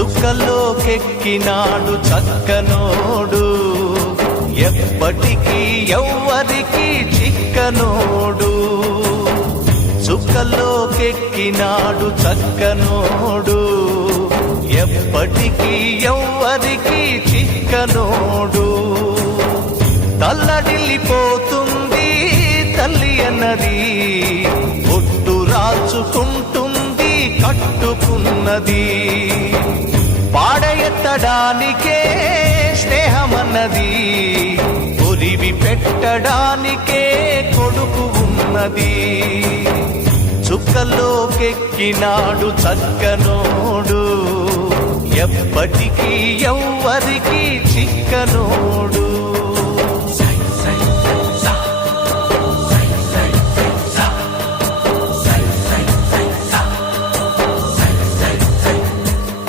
చుక్కలోకెక్కినాడు చక్కనోడు, ఎప్పటికీ ఎవ్వరికి చిక్కనోడు. చుక్కలోకెక్కినాడు చక్కనోడు, ఎప్పటికీ ఎవ్వరికి చిక్కనోడు. తల్లడిల్లిపోతుంది తల్లి అన్నది, ఒట్టు రాచుకుంటుంది కట్టుకున్నది. పాడెత్తడానికే స్నేహమన్నది, ఒరివి పెట్టడానికే కొడుకు ఉన్నది. చుక్కలోకెక్కినాడు చక్కనోడు, ఎప్పటికీ ఎవ్వరికి చిక్కనోడు.